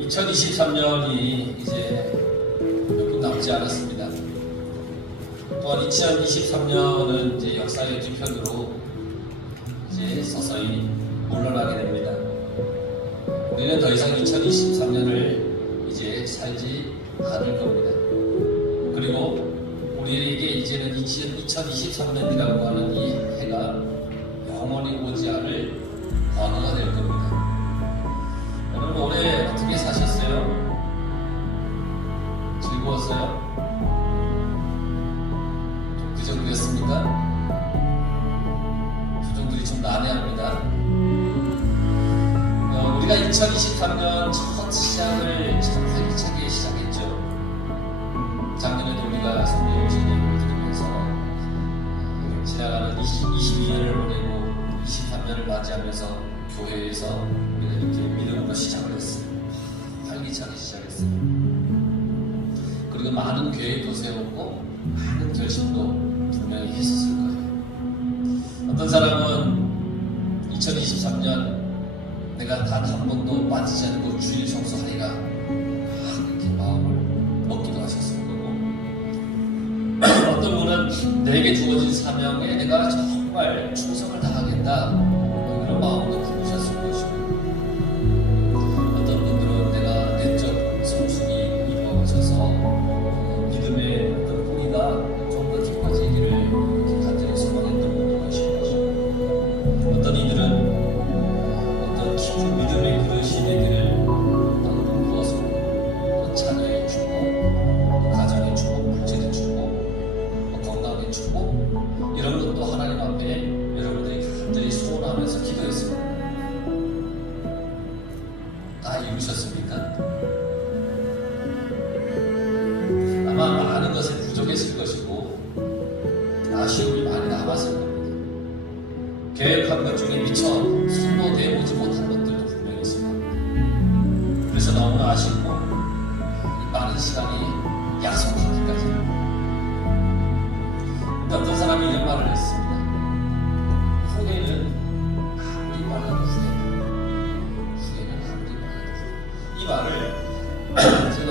(2023년이) 이제 몇 분 남지 않았습니다. 또한 2023년은 이제 역사의 뒤편으로 이제 서서히 물러나게 됩니다. 우리는 더 이상 2023년을 이제 살지 않을 겁니다. 그리고 우리에게 이제는 2023년이라고 하는 이 해가 영원히 오지 않을 과거가 될 겁니다. 여러분, 올해 어떻게 사셨어요? 즐거웠어요? 좀 그 정도였습니까? 표정들이 좀 난해합니다. 우리가 2023년 첫 시작을 참 활기차게 시작했죠. 작년에도 우리가 성령 오신 예물을 드리면서 지나가는 22년을 보내고 23년을 맞이하면서 교회에서 우리가 이렇게 믿음으로 시작을 했어요. 활기차게 시작했어요. 그리고 많은 계획도 세웠고 많은 결심도 분명히 했었을 거예요. 어떤 사람은 2023년 내가 단 한 번도 빠지지 않고 주일 청소하리라 이렇게 마음을 먹기도 하셨을 거고, 어떤 분은 내게 주어진 사명에 내가 정말 충성을 다하겠다 그런 마음도 품으셨을 것이고, 어떤 분들은 내가 내적 성숙이 이루어져서 믿음의 어떤 뿌리가 좀 더 깊어지기를 간절히 소망했던 분도 계실 것이고, 어떤 이들은 깊은 믿음의 그릇이 되기를 방금 부어서 또 자녀의 축복, 가정의 축복, 물질의 축복, 건강의 축복, 이런 것도 하나님 앞에 여러분들이 간절히 소원하면서 기도했습니다. 다 이루셨습니까? 아마 많은 것에 부족했을 것이고 아쉬움이 많이 남았을 겁니다. 계획한 것 중에 미처 선도되어보지 못한 것들도 분명히 있습니다. 그래서 너무나 아쉽고 이 빠른 시간이 약속하기까지. 근데 어떤 사람이 이런 말을 했습니다. 후회는 아무리 빨라도 후회는 아무리 빨라도 이 말을 제가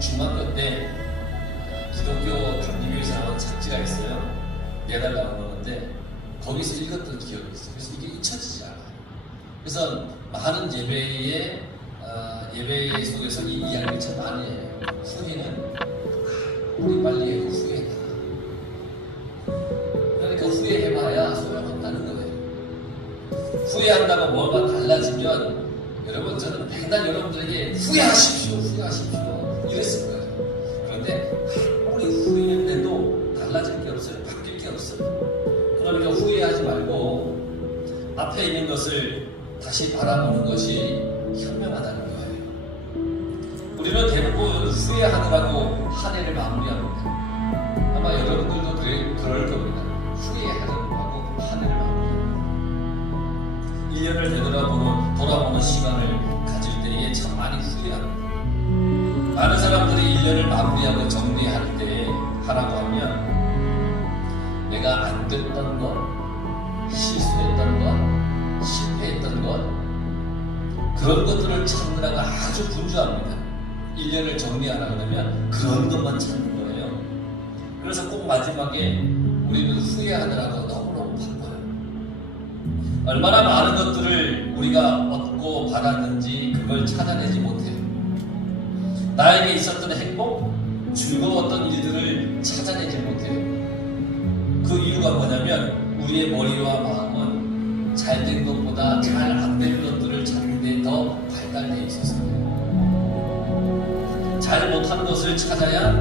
중학교 때 기독교 단기교회에서 나온 잡지가 있어요. 매달 나오는데 거기서 읽었던 기억이 있어요. 그래서 이게 잊혀지지 않아요. 그래서 많은 예배 속에서 이 이야기를 참 많이 해요. 후회는 우리 빨리 해도 후회다. 그러니까 후회해봐야 소용없다는 거예요. 후회한다고 뭐가 달라지면, 여러분, 저는 맨날 여러분들에게 후회하십시오 이랬을 거예요. 그런데 아무리 후회했는데도 달라질 게 없어요. 바뀔 게 없어요. 그러니까 후회하지 말고 앞에 있는 것을 다시 바라보는 것이 현명하다는 거예요. 우리는 대부분 후회하느라고 한 해를 마무리합니다. 아마 여러분들도 그럴 겁니다. 후회하느라고 한 해를 마무리합니다. 1년을 돌아보는 시간을 가질 때에 참 많이 후회합니다. 많은 사람들이 1년을 마무리하고 정리할 때 하라고 하면 내가 안 됐던 것, 실수했던 것, 실패했던 것, 그런 것들을 찾느라고 아주 분주합니다. 1년을 정리하라 그러면 그런 것만 찾는 거예요. 그래서 꼭 마지막에 우리는 후회하느라고 너무너무 바빠요. 얼마나 많은 것들을 우리가 얻고 받았는지 그걸 찾아내지 못해요. 나에게 있었던 행복, 즐거웠던 일들을 찾아내지 못해요. 그 이유가 뭐냐면 우리의 머리와 마음은 잘된 것보다 잘 안 된 것들을 찾는 데 더 발달되어 있었어요. 잘 못한 것을 찾아야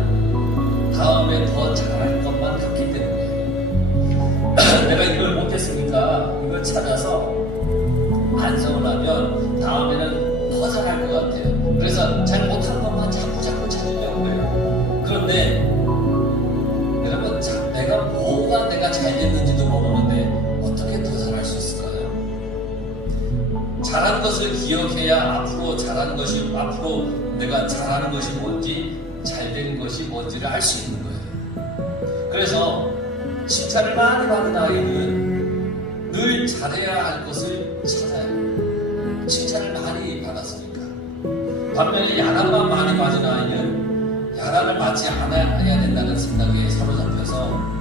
다음에 더 잘할 것만 같기 때문에 내가 이걸 못했으니까 이걸 찾아서 반성을 하면 다음에는 더 잘할 것 같아요. 그래서 잘 못한 것만 자꾸 찾으려고 해요. 그런데 여러분, 내가 잘 됐는지도 모르는데 어떻게 더 잘할 수 있을까요? 잘한 것을 기억해야 앞으로 내가 잘하는 것이 뭔지, 잘된 것이 뭔지를 알 수 있는 거예요. 그래서 칭찬을 많이 받은 아이들은 늘 잘해야 할 것을 찾아요. 칭찬을 많이 받았으니까. 반면에 야단만 많이 맞은 아이는 야단을 맞지 않아야 된다는 생각에 사로잡혀서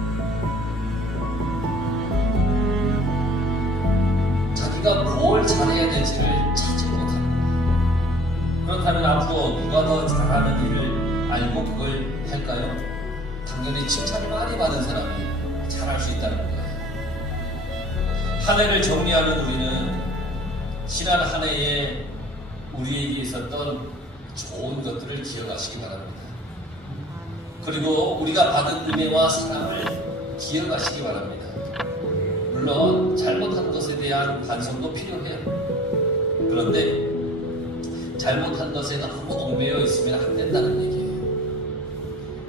자기가 뭘 잘해야 될지를 찾지 못합니다. 그렇다면 앞으로 누가 더 잘하는 일을 알고 그걸 할까요? 당연히 칭찬을 많이 받은 사람이 잘할 수 있다는 거예요. 한 해를 정리하는 우리는 지난 한 해에 우리에게 있었던 좋은 것들을 기억하시기 바랍니다. 그리고 우리가 받은 은혜와 사랑을 기억하시기 바랍니다. 물론 잘못한 것에 대한 반성도 필요해요. 그런데 잘못한 것에 너무 얽매여 있으면 안 된다는 얘기예요.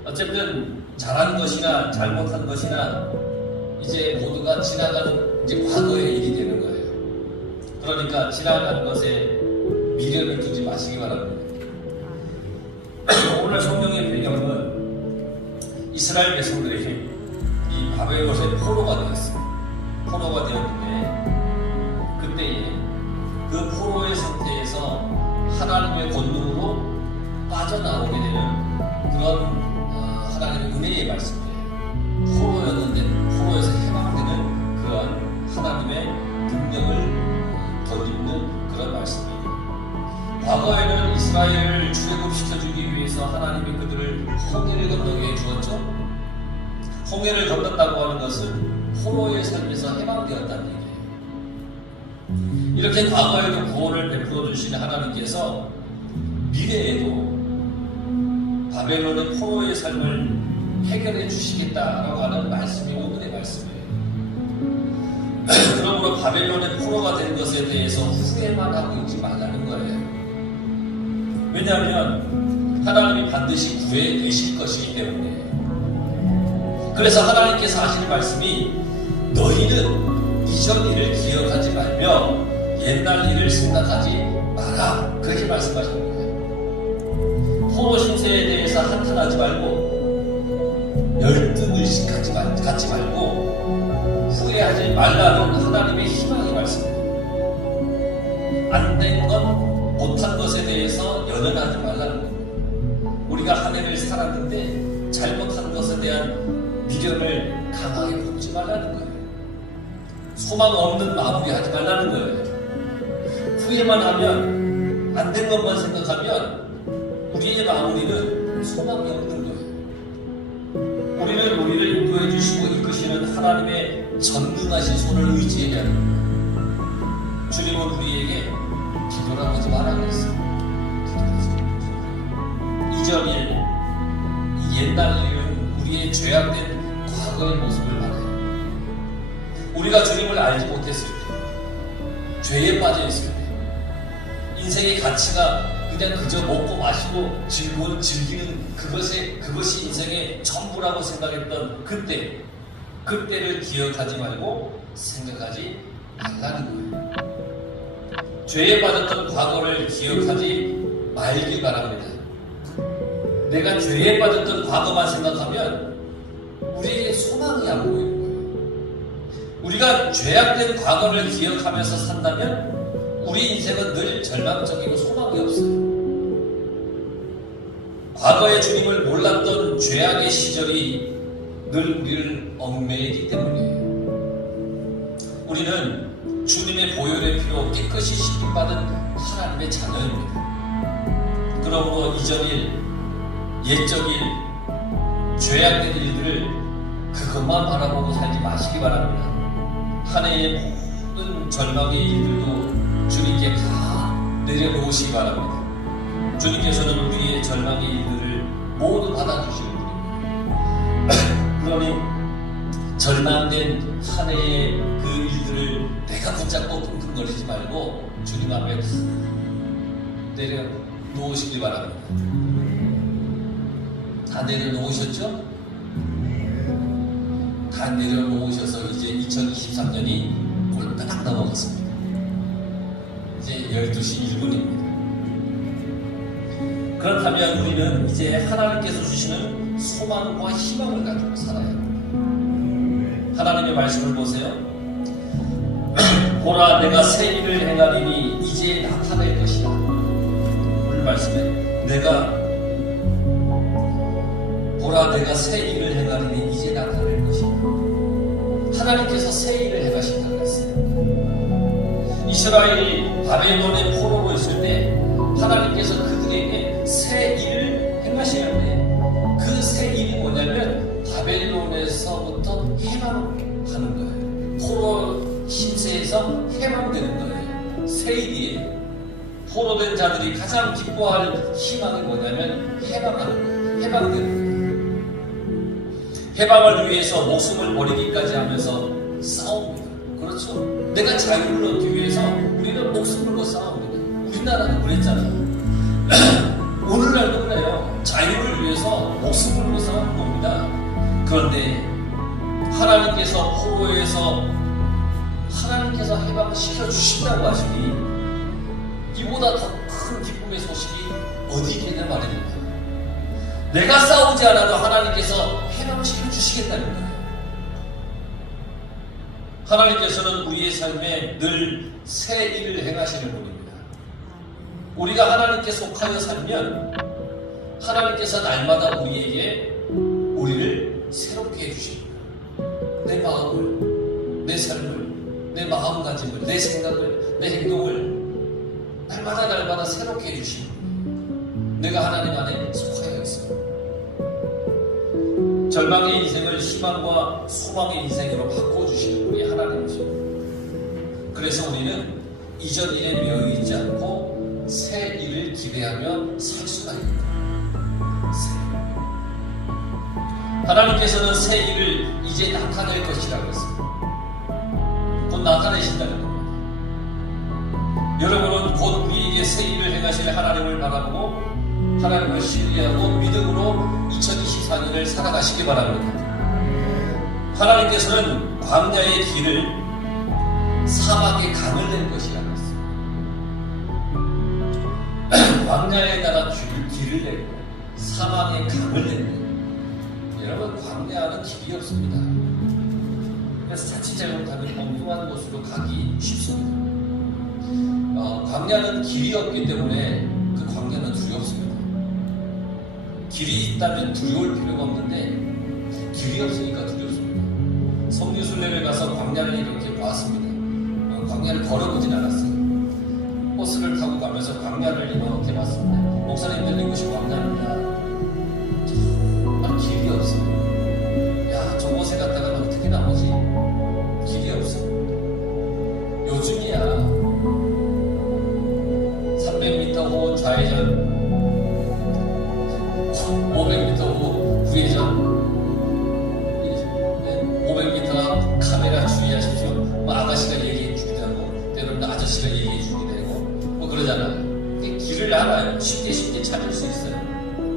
어쨌든 잘한 것이나 잘못한 것이나 이제 모두가 지나가는 이제 과거의 일이 되는 거예요. 그러니까 지나간 것에 미련을 두지 마시기 바랍니다. 오늘 성경의 배경은 이스라엘 백성들이 이 바벨론의 포로가 되었어요. 포로가 되었는데 그때에 그 포로의 상태에서 하나님의 권능으로 빠져나오게 되는 그런 하나님의 은혜의 말씀이에요. 포로였는데 포로에서 해방되는 그런 하나님의 능력을 덧입는 그런 말씀이에요. 과거에는 이스라엘을 출애굽시켜주기 위해서 하나님이 그들을 홍해를 건너게 해주었죠. 홍해를 건넜다고 하는 것은 포로의 삶에서 해방되었다는 얘기예요. 이렇게 과거에도 구원을 베풀어 주시는 하나님께서 미래에도 바벨론의 포로의 삶을 해결해 주시겠다라고 하는 말씀이 오늘의 말씀이에요. 그러므로 바벨론의 포로가 된 것에 대해서 후회만 하고 있지 말라는 거예요. 왜냐하면 하나님이 반드시 구해내실 것이기 때문에. 그래서 하나님께서 하시는 말씀이 너희는 이전 일을 기억하지 말며 옛날 일을 생각하지 마라. 그렇게 말씀하시는 거예요. 포로 신세에 대해서 한탄하지 말고 열등의식하지 말고 후회하지 말라는 하나님의 희망의 말씀입니다. 안 된 것, 못한 것에 대해서 연연하지 말라는 겁니다. 우리가 한 해를 살았는데 잘못한 것에 대한 미련을 강하게 품지 말라는 거예요. 소망 없는 마무리하지 말라는 거예요. 후회만 하면, 안 된 것만 생각하면 우리의 마무리는 소망이 없는 거예요. 우리는 우리를 인도해 주시고 이끄시는 하나님의 전능하신 손을 의지해야 합니다. 주님은 우리에게 뒤돌아보지 하지 말라 그랬어요. 이전 일, 이 옛날 일은 우리의 죄악된 과거의 모습을 말해요. 우리가 주님을 알지 못했을 때, 죄에 빠져 있을 때, 인생의 가치가 그냥 그저 먹고 마시고 즐기는 그것이 인생의 전부라고 생각했던 그때를 기억하지 말고 생각하지 말라는 거예요. 죄에 빠졌던 과거를 기억하지 말길 바랍니다. 내가 죄에 빠졌던 과거만 생각하면 우리에게 소망이 안 보이는 거예요. 우리가 죄악된 과거를 기억하면서 산다면 우리 인생은 늘 절망적이고 소망이 없어요. 과거의 주님을 몰랐던 죄악의 시절이 늘 우리를 얽매이기 때문이에요. 우리는 주님의 보혈의 피로 깨끗이 씻김받은 하나님의 자녀입니다. 그러므로 이전 일, 옛적 일, 죄악된 일들을 그것만 바라보고 살지 마시기 바랍니다. 한 해의 모든 절망의 일들도 주님께 다 내려놓으시기 바랍니다. 주님께서는 우리의 절망의 일들을 모두 받아주시는 분입니다. 그러니 절망된 한 해의 그 일들을 내가 붙잡고 끙끙거리지 말고 주님 앞에 내려놓으시기 바랍니다. 다 내려놓으셨죠? 다 내려놓으셔서 이제 2023년이 꼴딱 넘어갔습니다. 이제 12시 1분입니다. 그렇다면 우리는 이제 하나님께서 주시는 소망과 희망을 가지고 살아야 합니다. 하나님의 말씀을 보세요. 보라 내가 새 일을 행하리니 이제 나타날 것이다. 오늘 말씀에 보라 내가 새 일을 행하리니 이제 나타날 것이다. 하나님께서 새 일을 행하신다고 했어요. 이스라엘이 바벨론의 포로로 있을 때 하나님께서 그들에게 새 일을 행하시는데 그 새 일이 뭐냐면 바벨론에서부터 해방하는 거예요. 포로 신세에서 해방되는 거예요. 새 일이에요. 포로된 자들이 가장 기뻐할 희망이 뭐냐면 해방하는 거예요. 해방되는 거예요. 해방을 위해서 목숨을 버리기까지 하면서 싸웁니다. 그렇죠? 내가 자유를 얻기 위해서 우리는 목숨 걸고 싸웁니다. 우리나라도 그랬잖아요. 오늘날도 그래요. 자유를 위해서 목숨을 걸고 싸우는 겁니다. 그런데 하나님께서 포로에서 하나님께서 해방시켜 주신다고 하시니 이보다 더 큰 기쁨의 소식이 어디 있겠냐 말입니다. 내가 싸우지 않아도 하나님께서 해방시켜 주시겠다는 거예요. 하나님께서는 우리의 삶에 늘 새 일을 행하시는 분입니다. 우리가 하나님께 속하여 살면 하나님께서 날마다 우리를 새롭게 해주십니다. 내 마음을, 내 삶을, 내 마음가짐을, 내 생각을, 내 행동을 날마다 새롭게 해주십니다. 내가 하나님 안에 속하여 있습니다. 절망의 인생을 희망과 소망의 인생으로 바꿔주시는 분이 하나님이십니다. 그래서 우리는 이전 일에 매여있지 않고 새 일을 기대하며 살 수가 있습니다. 하나님께서는 새 일을 이제 나타낼 것이라고 했습니다. 곧 나타내신다는 겁니다. 여러분은 곧 우리에게 새 일을 행하실 하나님을 바라보고 하나님을 신뢰하고 믿음으로 2024년을 살아가시기 바랍니다. 하나님께서는 광야의 길을 사막의 강을 낼 것이라고 했습니다. 광야에다가 길을 내고 사막의 강을 내고 여러분 광야는 길이 없습니다. 그래서 자칫 잘못하면 엉뚱한 곳으로 가기 쉽습니다. 광야는 길이 없기 때문에 그 광야는 두렵습니다. 길이 있다면 두려울 필요가 없는데 길이 없으니까 두렵습니다. 성류순례를 가서 광야를 이렇게 보았습니다. 광야를 걸어보진 않았어요. 버스를 타고 가면서 광야를 이렇게 봤습니다. 목사님들 이곳이 광야입니다. 정말 길이 없어요. 야, 저곳에 갔다가 어떻게 나오지? 길이 없어. 요즘이야 300m 후 좌회전, 500m 후 우회전, 500m 카메라 주의하십시오. 뭐 아가씨가 얘기해 주기도 하고 때로는 아저씨가 얘기해 주기도 하고 뭐 그러잖아요. 길을 알아요. 쉽게 찾을 수 있어요.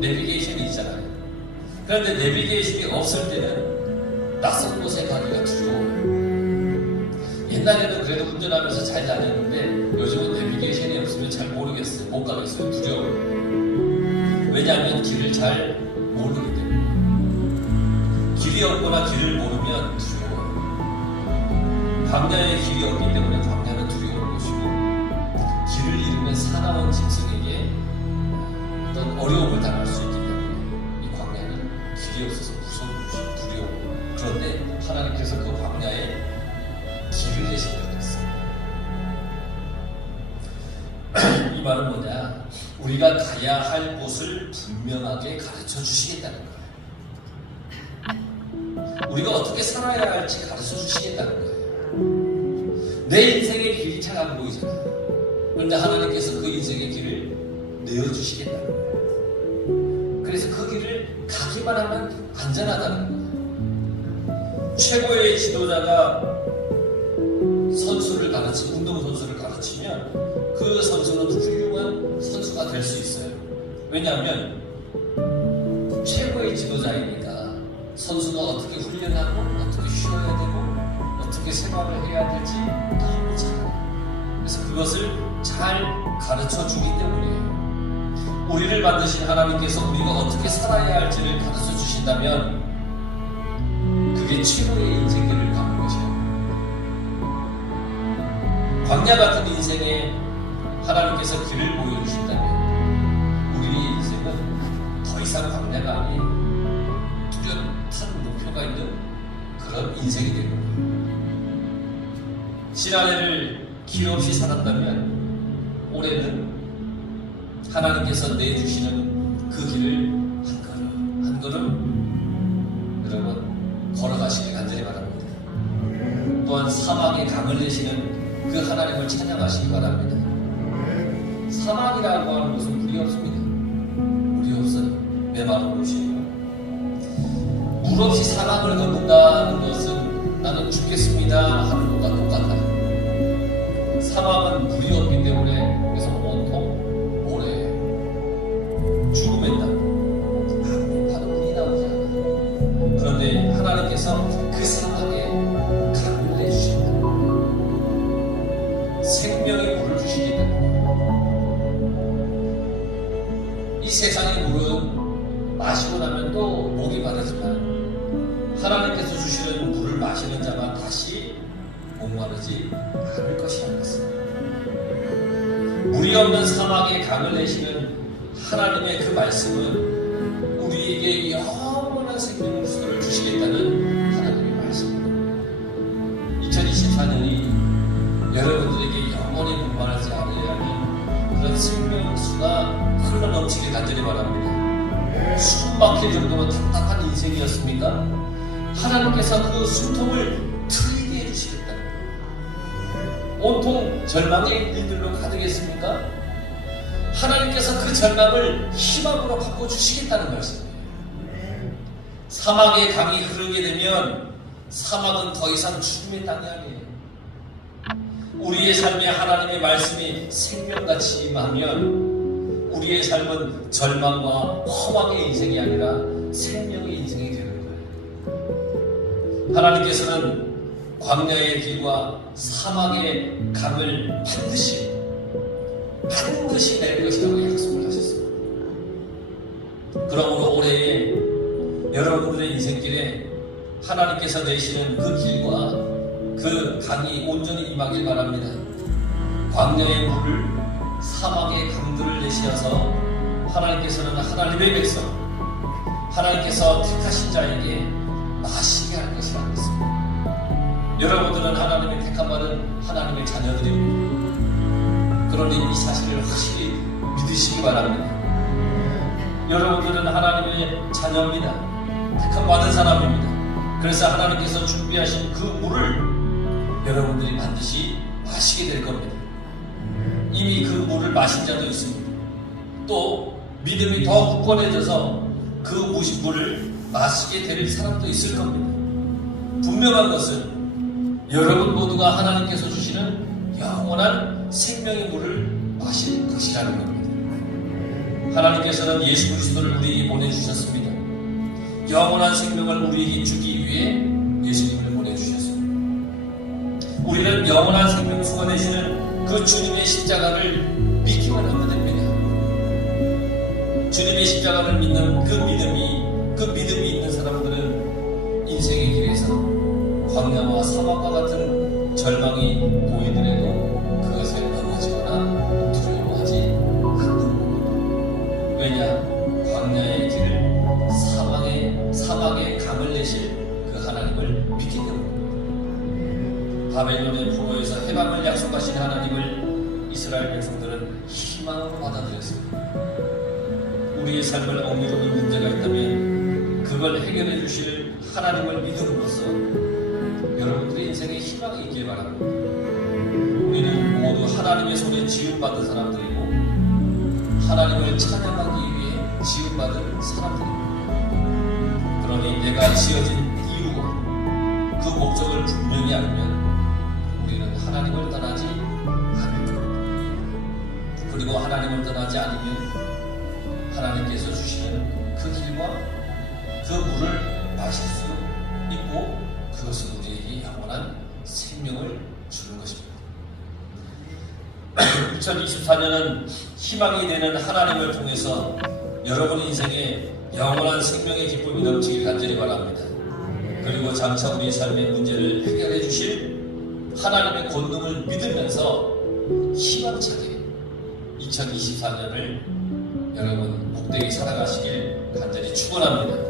내비게이션이 있잖아요. 그런데 내비게이션이 없을 때는 낯선 곳에 가기가 두려워요. 옛날에는 그래도 운전하면서 잘 다녔는데 요즘은 내비게이션이 없으면 잘 모르겠어요. 못 가겠어요. 두려워요. 왜냐하면 길을 잘 모르기 때문에. 길이 없거나 길을 모르면 두려워요. 광야에 길이 없기 때문에 광야는 두려운 것이고 길을 잃으면 사나운 짐승에게 어떤 어려움을 당할 수 있기 때문에 이 광야는 길이 없어서 무서운 것이고 두려워. 그런데 하나님께서 그 광야에 길을 내신다고 했어요. 이 말은 뭐냐? 우리가 가야 할 곳을 분명하게 가르쳐 주시겠다는 거예요. 우리가 어떻게 살아야 할지 가르쳐 주시겠다는 거예요. 내 인생의 길이 잘 안 보이잖아요. 그런데 하나님께서 그 인생의 길을 내어주시겠다는 거예요. 그래서 그 길을 가기만 하면 안전하다는 거예요. 최고의 지도자가 선수를 운동선수를 가르치면 그 선수는 훌륭한 선수가 될 수 있어요. 왜냐하면 최고의 지도자이니까 선수가 어떻게 훈련하고 어떻게 쉬어야 되고 어떻게 생활을 해야 될지 너무 잘 알아요. 그래서 그것을 잘 가르쳐 주기 때문이에요. 우리를 만드신 하나님께서 우리가 어떻게 살아야 할지를 가르쳐 주신다면 그게 최고의 인생길을 가는 것이에요. 광야 같은 인생에 하나님께서 길을 보여주신다면 우리의 인생은 더 이상 광야가 아닌 뚜렷한 목표가 있는 그런 인생이 되는 거예요. 신앙을 길 없이 살았다면 올해는 하나님께서 내주시는 그 길을 한 걸음 한 걸음 여러분 걸어가시길 간절히 바랍니다. 또한 사막에 강을 내시는 그 하나님을 찬양하시기 바랍니다. 사막이라고 하는 것은 물이 없습니다. 물이 없어요. 메마른 곳이에요. 물 없이 사막을 걷는다는 것은 나는 죽겠습니다 하는 것과 똑같아요. 사막은 물이 없기 때문에 그래서 온통 모래예요. 죽음의 땅. 아무리 파도 물이 나오지 않아요. 그런데 하나님께서 그 사막에 강을 내주신다. 생명의 물을 주시겠다. 이 세상의 물은 마시고 나면 또 목이 마르지만 하나님께서 주시는 물을 마시는 자가 다시 목마르지 않을 것이라는 것입니다. 물이 없는 사막에 강을 내시는 하나님의 그 말씀은 우리에게 영원한 생명수를 주시겠다는 하나님의 말씀입니다. 2024년이 여러분들에게 영원히 목마르지 않으려 하는 그런 생명수가 흘러넘치길 간절히 바랍니다. 숨 막힐 정도로 답답한 인생이었습니까? 하나님께서 그 숨통을 트이게 해주시겠다는 거예요. 온통 절망의 일들로 가득했습니까? 하나님께서 그 절망을 희망으로 바꿔주시겠다는 말씀이에요. 사막의 강이 흐르게 되면 사막은 더 이상 죽음의 땅이 아니에요. 우리의 삶에 하나님의 말씀이 생명같이 임하면 우리의 삶은 절망과 허망의 인생이 아니라 생명의 인생이 되는 거예요. 하나님께서는 광야의 길과 사막의 강을 반드시 낼 것이라고 약속을 하셨습니다. 그러므로 올해에 여러분들의 인생길에 하나님께서 내시는 그 길과 그 강이 온전히 임하길 바랍니다. 광야의 물을 사막의 강들을 내시어서 하나님께서는 하나님의 백성, 하나님께서 택하신 자에게 마시게 할 것이라는 것입니다. 여러분들은 하나님의 택함 받은 하나님의 자녀들입니다. 그러니 이 사실을 확실히 믿으시기 바랍니다. 여러분들은 하나님의 자녀입니다. 택함 받은 사람입니다. 그래서 하나님께서 준비하신 그 물을 여러분들이 반드시 마시게 될 겁니다. 이미 그 물을 마신 자도 있습니다. 또 믿음이 더 굳건해져서 그 물을 마시게 될 사람도 있을 겁니다. 분명한 것은 여러분 모두가 하나님께서 주시는 영원한 생명의 물을 마실 것이라는 겁니다. 하나님께서는 예수 그리스도를 우리에게 보내주셨습니다. 영원한 생명을 우리에게 주기 위해 예수님을 보내주셨습니다. 우리는 영원한 생명수가 되시는 그 주님의 십자가를 믿기만 하면 됩니다. 주님의 십자가를 믿는 그 믿음이 있는 사람들은 인생의 길에서 광야와 사막과 같은 절망이 보이더라도 그것에 넘어지거나 두려워하지 않는 겁니다. 왜냐? 광야의 길을 사막의 강을 내실 그 하나님을 믿기 때문입니다. 바벨론의 포로에서 해방을 약속하신 하나님을 이스라엘 백성들은 희망으로 받아들였습니다. 우리의 삶을 억누르는 문제가 있다면 그걸 해결해 주실 하나님을 믿음으로써 여러분들의 인생에 희망이 있길 바랍니다. 우리는 모두 하나님의 손에 지음받은 사람들이고 하나님을 찬양하기 위해 지음받은 사람들입니다. 그러니 내가 지어진 이유와 그 목적을 분명히 알면 우리는 하나님을 떠나지 않을 겁니다. 그리고 하나님을 떠나지 않으면 하나님께서 주시는 그 길과 그 물을 마실 수 있고 그것은 우리에게 영원한 생명을 주는 것입니다. 2024년은 희망이 되는 하나님을 통해서 여러분 인생에 영원한 생명의 기쁨이 넘치길 간절히 바랍니다. 그리고 장차 우리 삶의 문제를 해결해 주실 하나님의 권능을 믿으면서 희망차게 2024년을 여러분 복되게 살아가시길 간절히 축원합니다.